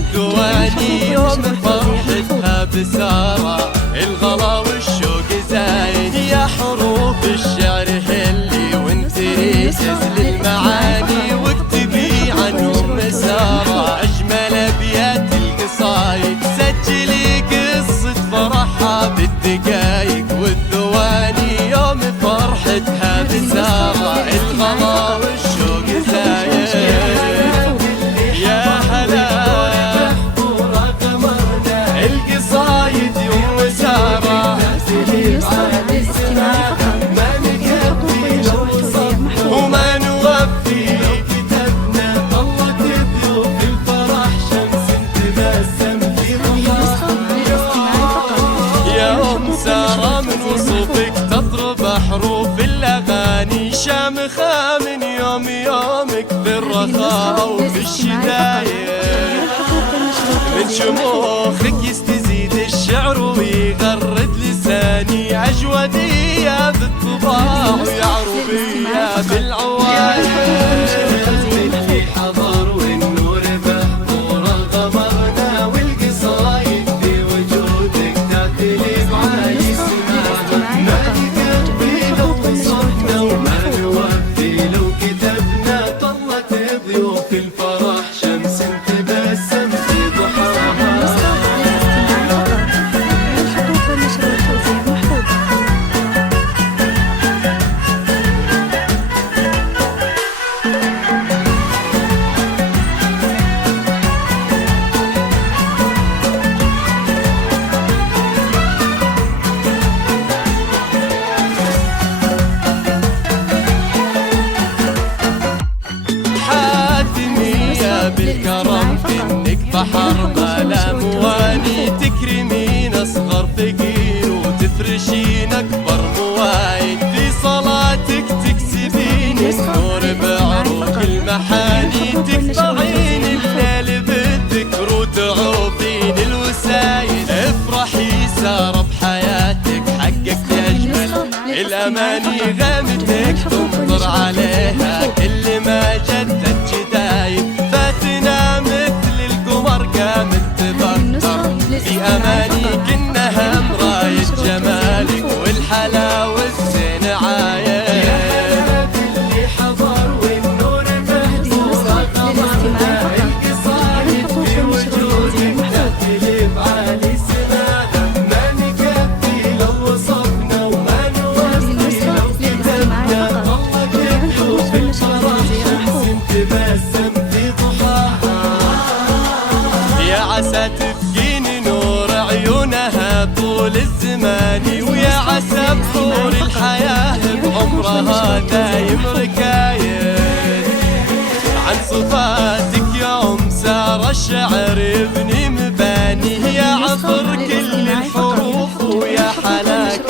والدواني يوم فرحتها بسارة، الغلا والشوق زايد يا حروف الشعر هلي وانتري جزل المعاني واكتبي عنهم مسارة. أجمل أبيات القصايد سجلي قصة فرحها بالدقايق، والدواني يوم فرحتها بسارة، الغلا والشوق زايد يا هلا القصايد يوم وسارة، وما نوفي كتبنا الله تبيض الفرح شمس تبسم في يا أم سارة من وصوفك تطرب حروف الأغاني شامخة من يوم يومك في الرخاء وفي الشدايد، من شموخك يستزيد الشعر ويغرد لساني، عجودية بالطباع ويا عروبية بالعوايد، اللي حضر والنور بحضور غمرنا والقصايد في وجودك تأتي بعالي سمانا، ما نكفي لو قصرنا وما نوفي لو كتبنا، طلت ضيوف الفرح شمس تبسم في ضحاها. بالكرم في بحر ما لا مواني، تكرمين اصغر فقير وتفرشين اكبر موايد، في صلاتك تكسبين النور بعروق المحاني، تقطعين الليل بالذكر وتعوفين الوسايد، افرحي سارة بحياتك حققت اجمل الاماني، غمتك تمطر عليها كل ما جدت جدايد، فاتنا مثل القمر قامت تبطر في امانيك، انها مراية جمالك والحلاوة الزين عايد، اللي حضر والنور بحضور غمرنا القصايد في وجودك تأتي بعالي سمانا، ما نكفي لو وصفنا وما نوصي لو كتبنا، طلت ضيوف الفرح شمس تبسم في ضحاها، يا عسى تبقين نور عيونها طول الزمان، ويا عسى بطول الحياة بعمرها دايم ركايد، عن صفاتك يا أم سارة الشعر يبني مباني، يا عطر كل الحروف ويا حلاك